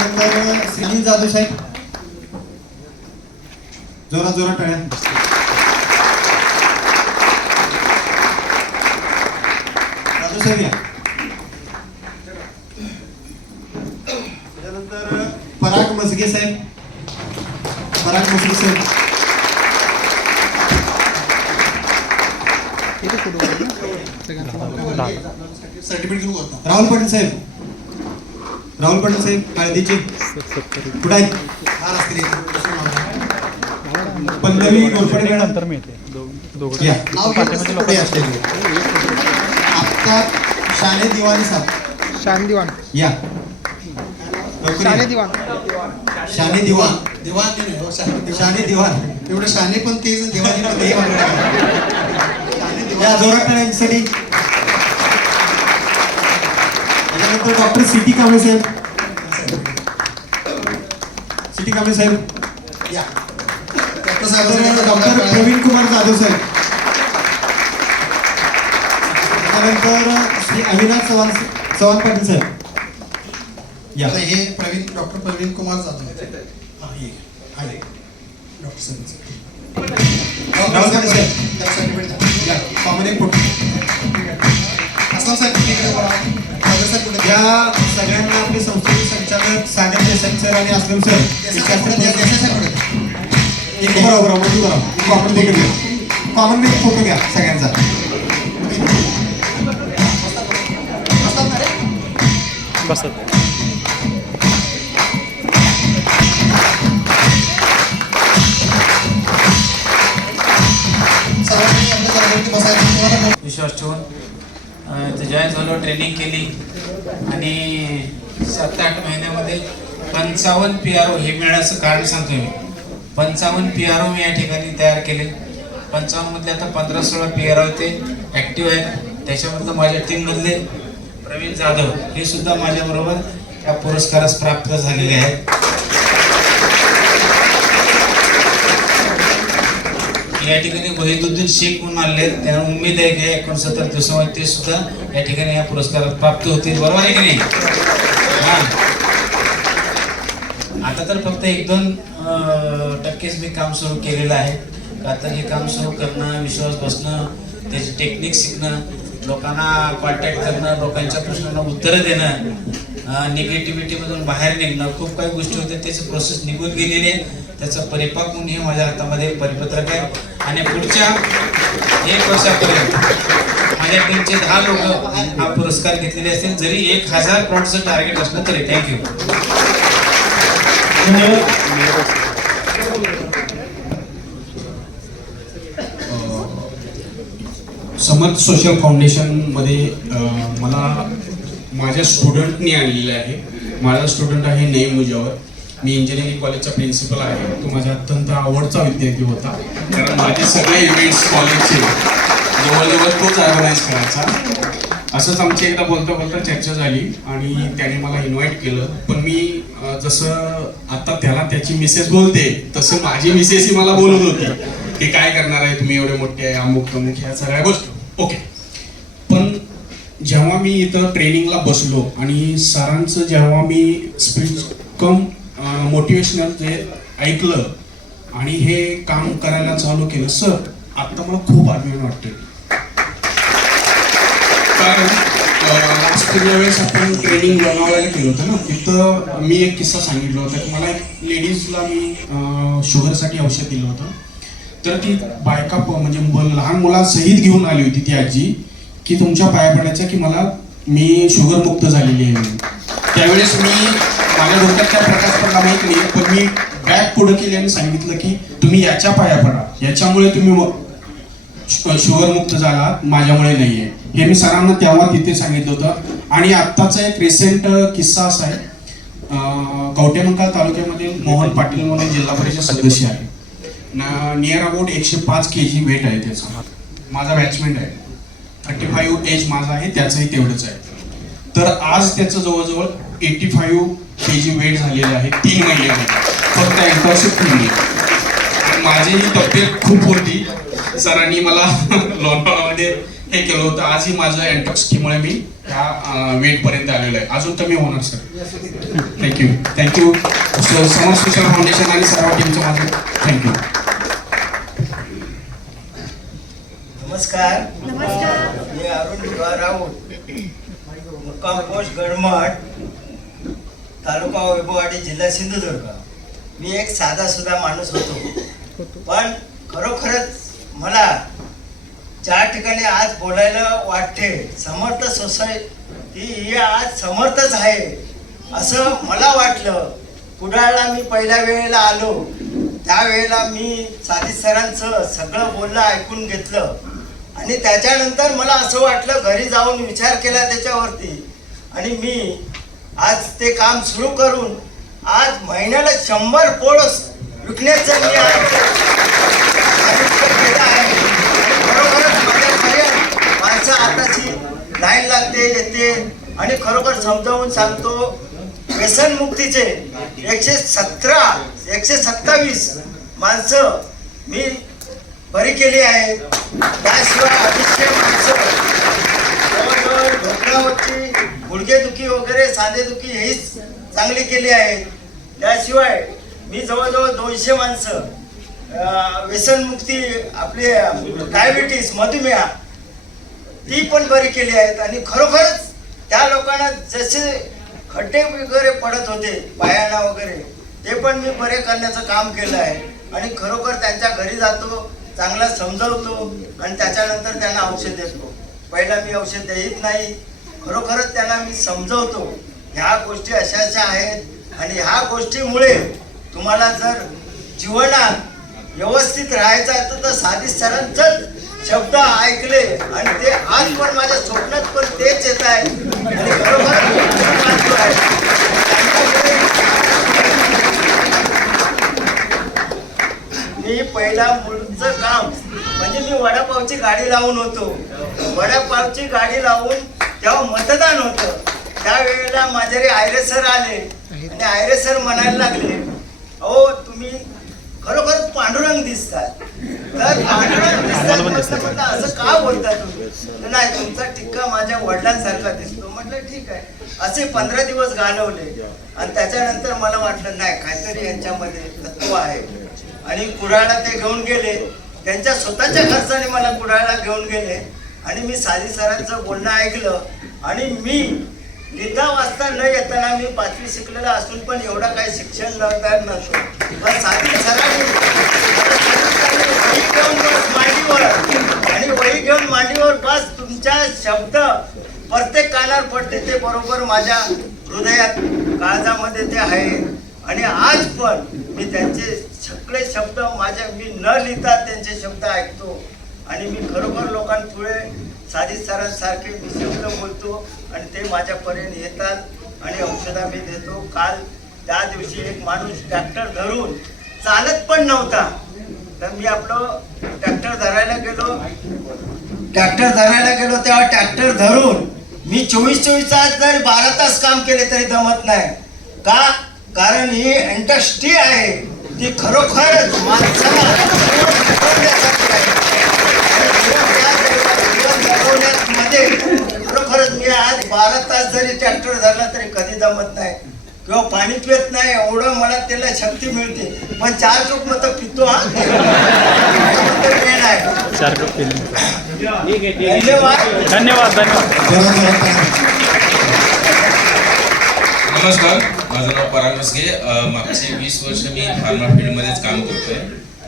त्याच्यानंतर श्रीनिवास जाधव साहेब, जोरात जोरात टाळ्या. जाधव साहेब या. त्याच्यानंतर पराग मसगे साहेब, पराग मसगे साहेब. सर्टिफिकेट घेऊ का? राहुल पाटील साहेब, राहुल पाटील साहेब हळदीचे कुठे आहेत? पल्लवी गोरपडे नंतर मिळते. शाने दिवाणी साहेब, शान दिवान या. शाने दिवान शाने दिवाण, शाने दिवाण. एवढे शाने पण तेच दिवाणी पण ते या जोरात टाळ्यांसाठी. त्याच्यानंतर डॉक्टर सिटी कांबळे साहेब, सिटी कांबळे साहेब या. डॉक्टर प्रवीण कुमार जाधव साहेब. त्यानंतर श्री अविनाश चव्हाण, चव्हाण पाटील साहेब या. हे डॉक्टर प्रवीण कुमार जाधव डॉक्टर साहेब या सगळ्यांना आपले संस्थेचे संचालक सागर देसाई सर आणि अस्लम सर बरोबर कॉमन फोटो घ्या, कॉमन फोटो घ्या सगळ्यांचा. विश्वास ठेवून जॉईन झालो, ट्रेनिंग केली आणि 7-8 महिन्यामध्ये 55 PRO हे मिळायचं कारण सांगतो मी. 55 PRO मी या ठिकाणी तयार केले. 55 मधले आता 15-16 PRO ते ॲक्टिव्ह आहेत. त्याच्यामधलं माझ्या टीममधले प्रवीण जाधव हे सुद्धा माझ्याबरोबर या पुरस्कारास प्राप्त झालेले आहेत. या ठिकाणी वहीदुद्दीन शेख म्हणून आले, त्यांना उमेद आहे की 69 दिवसामध्ये ते सुद्धा या ठिकाणी या पुरस्कारात प्राप्त होतील. बरोबर आहे की नाही? हा, आता तर फक्त 1-2% मी काम सुरू केलेलं आहे. आता हे काम सुरू करणं, विश्वास बसणं, त्याची टेक्निक शिकणं, लोकांना कॉन्टॅक्ट करणं, लोकांच्या प्रश्नांना उत्तरं देणं, निगेटिव्हिटीमधून बाहेर निघणं, खूप काही गोष्टी होत्या. त्याची प्रोसेस निघून गेलेली आहे. त्याचा परिपाक म्हणून हे माझ्या हातामध्ये परिपत्रक आहे आणि पुढच्या 1 वर्षापर्यंत माझ्या टीमचे 10 लोक हा पुरस्कार घेतलेले असतील, जरी 1000 करोडचं टार्गेट असलं तरी. थँक्यू. समर्थ सोशल फाउंडेशनमध्ये मला माझ्या स्टुडंटनी आणलेलं आहे. माझा स्टुडंट आहे नईम मुजावर. मी इंजिनिअरिंग कॉलेजचा प्रिन्सिपल आहे. तो माझा अत्यंत आवडता विद्यार्थी होता, कारण माझे सगळे इव्हेंट्स कॉलेजचे जवळजवळ तोच ऑर्गनाईज करायचा. असंच आमची एकदा बोलता बोलता चर्चा झाली आणि त्याने मला इन्व्हाइट केलं. पण मी जसं आता त्याला त्याची मिसेस बोलते तसं माझी मिसेस ही मला बोलत होती की काय करणार आहे तुम्ही, एवढे मोठे आहे, अमुक तमुक, ह्या सगळ्या गोष्टी. ओके, पण जेव्हा मी इथं ट्रेनिंगला बसलो आणि सरांचं जेव्हा मी स्पीच कम मोटिवेशनल जे ऐकलं आणि हे काम करायला चालू केलं, सर आता मला खूप अभिमान वाटतोय. कारण लास्ट वेळेस आपण ट्रेनिंग बनवायला केलं होतं ना, तिथं मी एक किस्सा सांगितला होता की मला एक लेडीजला मी शुगरसाठी औषध दिलं होतं. तर ती बायका म्हणजे लहान मुलासहित घेऊन आली होती ती आजी की तुमच्या पाया पडायचं की मी शुगर मुक्त झालेली आहे. त्यावेळेस मी माझ्या डोक्यात त्या प्रकाश पडला माहीत नाही, पण मी बॅग पुढं केली आणि सांगितलं की तुम्ही याच्या पाया पडा, याच्यामुळे तुम्ही शुगर मुक्त झाला, माझ्यामुळे नाहीये. हे मी सरांना तेव्हा तिथे सांगितलं होतं. आणि आत्ताचा एक रिसेंट किस्सा असा आहे, कवठेमंकाळ तालुक्यामध्ये मोहन पाटील म्हणून जिल्हा परिषद सदस्य आहे. नियर अबाउट 105 kg वेट आहे त्याचा. माझा बॅचमेंट आहे, 35 एज माझा आहे, त्याचंही तेवढंच आहे. तर आज त्याचं जवळजवळ 85 kg वेट झालेलं आहे 3 महिन्यामध्ये, फक्त अँटॉसिड. माझीही तब्येत खूप होती. सरांनी मला लोणावळ्यामध्ये हे केलं होतं. आजही माझं एंटॉक्स स्कीममुळे मी ह्या वेटपर्यंत आलेलो आहे. अजून तर मी होणार सर. थँक्यू समर सोशल फाउंडेशन आणि सर्व टीमचं माझं थँक्यू. नमस्कार. मी अरुण बुधवार राऊत, मुक्काम पोस्ट गडमठ, तालुका वैभववाडी, जिल्हा सिंधुदुर्ग. मी एक साधा सुद्धा माणूस होतो, पण खरोखरच मला ज्या ठिकाणी आज बोलायला वाटते, समर्थ सोसायटी ही आज समर्थच आहे असं मला वाटलं. कुडाळला मी पहिल्या वेळेला आलो त्यावेळेला मी साजिद सरांचं सगळं बोलणं ऐकून घेतलं आणि त्याच्यानंतर मला असं वाटलं, घरी जाऊन विचार केला त्याच्यावरती आणि मी आज ते काम सुरू करून आज महिन्याला 100 पोळ विकण्याचं मी केलं आहे. खरोखरच माझ्यापर्यंत माणसं आताची लाईन लागते येते आणि खरोखर समजावून सांगतो, व्यसनमुक्तीचे 127 माणसं मी बरी केली आहेत. त्याशिवाय 250 माणसं जवळजवळ ढोकळावरची गुडघेदुखी वगैरे सांधेदुखी हेही चांगली केली आहेत. त्याशिवाय मी जवळजवळ 200 माणसं व्यसनमुक्ती, आपली डायबिटीस, मधुमेह ती पण बरी केली आहेत. आणि खरोखरच त्या लोकांना जसे खड्डे वगैरे पडत होते पायांना वगैरे, ते पण मी बरे करण्याचं काम केलं आहे. आणि खरोखर त्यांच्या घरी जातो, चांगला समजावतो आणि त्याच्यानंतर त्यांना औषध देतो. पहिला मी औषध देत नाही, खरोखरच त्यांना मी समजवतो ह्या गोष्टी अशा अशा आहेत आणि ह्या गोष्टीमुळे तुम्हाला जर जीवनात व्यवस्थित राहायचं आहे तर साजिद सरांचंच शब्द ऐकले आणि ते आज पण माझ्या स्वप्नात पण तेच येत आहे आणि खरोखर मी पहिला मूळचं काम म्हणजे मी वडापावची गाडी लावून होतो. वडापावची गाडी लावून तेव्हा मतदान होतं. त्यावेळेला माझे आयरे सर आले आणि आयरे सर म्हणायला लागले, अहो तुम्ही खरोखर पांडुरंग दिसतात. तर पांडुरंग दिसतात म्हटलं असं का बोलता तुम्ही? नाही, तुमचा टिक्का माझ्या वडिलांसारखा दिसतो. म्हटलं ठीक आहे. असे 15 दिवस घालवले आणि त्याच्यानंतर मला वाटलं नाही, काहीतरी यांच्यामध्ये तत्व आहे. आणि कुडाळला ते घेऊन गेले, त्यांच्या स्वतःच्या खर्चाने मला कुडाळला घेऊन गेले आणि मी साजिद सरांचं बोलणं ऐकलं. आणि मी लिहिता वाचता न येताना मी 5वी शिकलेला असून पण एवढा काही शिक्षण नव्हतं. पण साजिद सरांनी वही घेऊन मांडीवर आणि वही घेऊन मांडीवर बस तुमच्या शब्द प्रत्येक कानावर पडते ते बरोबर माझ्या हृदयात काळजामध्ये ते आहे. आणि आज पण मी त्यांचे सगळे शब्द मी न लिहिता त्यांचे शब्द ऐकतो आणि मी खरोखर लोकांपुढे साजिद सरांसारखे मी शब्द बोलतो आणि ते माझ्यापर्यंत येतात आणि औषधं मी देतो. काल त्या दिवशी एक माणूस ट्रॅक्टर धरून चालत पण नव्हता, तर मी आपलं ट्रॅक्टर धरायला गेलो तेव्हा ट्रॅक्टर धरून मी 24 तास जरी 12 तास काम केले तरी जमत नाही. का? कारण ही इंडस्ट्री आहे ती खरोखरच माणसाला मध्ये खरोखरच मी आज 12 तास जरी ट्रॅक्टर धरला तरी कधी जमत नाही किंवा पाणी पित नाही, एवढं मला त्याला शक्ती मिळते. पण 4 कप मत पितो हा. धन्यवाद. नमस्कार, माझं नाव पराग मस्के. मागचे 20 वर्ष मी फार्मा फील्डमध्येच काम करतोय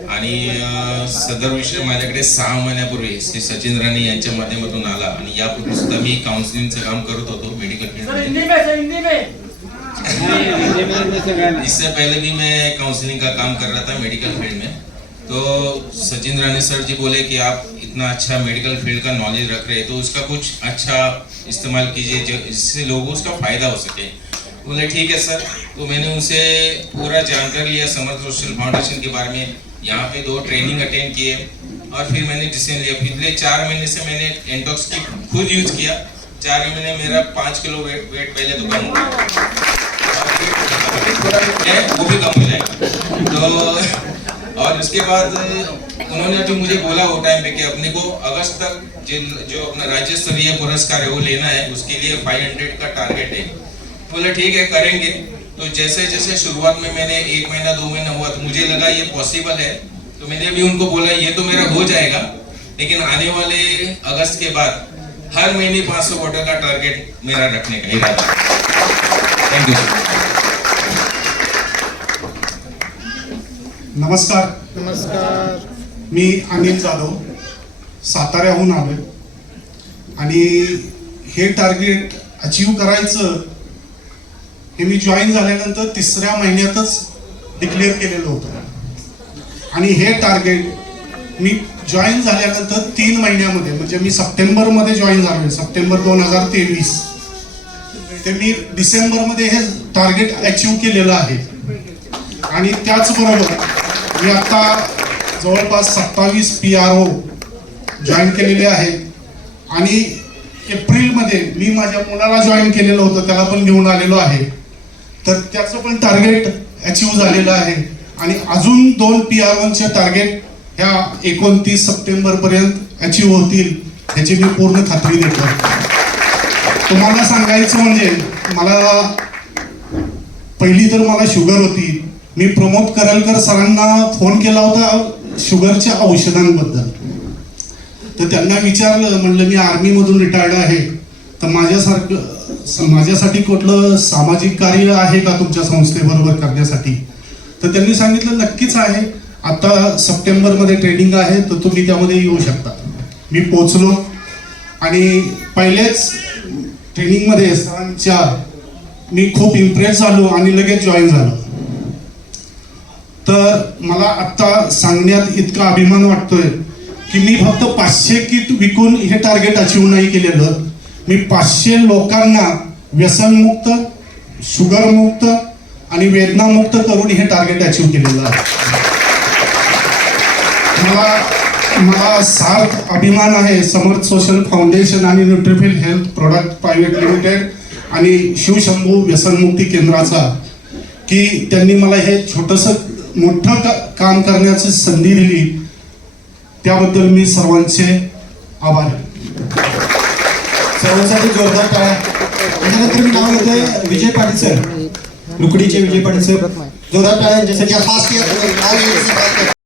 आणि सदर विषय माझ्याकडे 6 महिन्यापूर्वी श्री सचिन राणे यांच्या माध्यमातून आला आणि यापूर्वी सुद्धा मी काउन्सिलिंगचं काम करत होतो मेडिकल फील्ड में. इससे पहले भी मैं काउंसलिंग का काम कर रहा था मेडिकल फील्ड में. तो सचिन राणे सर जी बोले कि आप इतना अच्छा मेडिकल फील्ड का नॉलेज रख रहे हैं तो उसका कुछ अच्छा इस्तेमाल कीजिए जिससे लोगों को उसका फायदा हो सके. बोले ठीक है सर. तो मैंने उनसे पूरा जानकारी लिया समर्थ सोशल फाउंडेशन के बारे में. यहाँ पे 2 ट्रेनिंग अटेंड किए और फिर मैंने डिसीजन लिया. पिछले 4 महीने से मैंने एंटॉक्स की खुद यूज किया. 4 महीने मेरा 5 किलो वेट पहले तो कम हुआ, वो भी कम हो जाएगा. तो और उसके बाद उन्होंने अभी मुझे बोला वो टाइम पे कि अपने को अगस्त तक जो अपना राज्य स्तरीय पुरस्कार है वो लेना है, उसके लिए 500 का टारगेट है। बोले ठीक है करेंगे। तो जैसे जैसे शुरुआत में मैंने 1 महीना 2 महीना हुआ तो मुझे लगा ये पॉसिबल है, तो मैंने भी उनको बोला ये तो मेरा हो जाएगा, लेकिन आने वाले अगस्त के बाद हर महीने 500 बॉटल का टारगेट मेरा रखने का इरादा। Thank you. नमस्कार, नमस्कार. मी अनिल जाधव साताऱ्याहून आलोय आणि हे टार्गेट अचीव करायचं हे मी जॉईन झाल्यानंतर 3ऱ्या महिन्यातच डिक्लेअर केलेलं होतं आणि हे टार्गेट मी जॉईन झाल्यानंतर 3 महिन्यामध्ये म्हणजे मी सप्टेंबरमध्ये जॉईन झालोय, सप्टेंबर 2023 ते मी डिसेंबरमध्ये हे टार्गेट अचीव केलेलं आहे. आणि त्याचबरोबर मी आता जवळपास 27 PRO जॉईन केलेले आहेत आणि एप्रिलमध्ये मी माझ्या मुलाला जॉईन केलेलं होतं, त्याला पण घेऊन आलेलो आहे. तर त्याचं पण टार्गेट अचीव झालेलं आहे आणि अजून 2 PROचे टार्गेट ह्या 29 सप्टेंबरपर्यंत अचीव होतील ह्याची मी पूर्ण खात्री देतो. तुम्हाला सांगायचं म्हणजे मला पहिली तर मला शुगर होती. मी प्रमोद करलकर सरांना फोन केला होता शुगरच्या औषधांबद्दल. तर त्यांना विचारलं, म्हणलं मी आर्मीमधून रिटायर्ड आहे, तर माझ्यासाठी कुठलं सामाजिक कार्य आहे का तुमच्या संस्थेबरोबर करण्यासाठी. तर त्यांनी सांगितलं नक्कीच आहे, आता सप्टेंबरमध्ये ट्रेनिंग आहे तर तुम्ही त्यामध्ये येऊ शकता. मी पोचलो आणि पहिलेच ट्रेनिंगमध्ये सरांच्या मी खूप इम्प्रेस झालो आणि लगेच जॉईन झालो. तर मला आत्ता सांगण्यात इतका अभिमान वाटतोय की मी फक्त 500 किट विकून हे टार्गेट अचीव नाही केलेलं, मी 500 लोकांना व्यसनमुक्त, शुगरमुक्त आणि वेदनामुक्त करून हे टार्गेट अचीव केलेलं आहे. मला सार्थ अभिमान आहे समर्थ सोशल फाउंडेशन आणि न्यूट्रिफिल हेल्थ प्रोडक्ट प्रायव्हेट लिमिटेड आणि शिवशंभू व्यसनमुक्ती केंद्राचा, की त्यांनी मला हे छोटंसं मोठं काम करण्याची संधी दिली. त्याबद्दल मी सर्वांचे आभार आहे. सर्वांसाठी जोरदार टाळ्या. त्यानंतर मी नाव घेतोय विजय पाटील सर, रुकडीचे विजय पाटील सर. जोरदार टाळ्या यांच्यासाठी. या फास्ट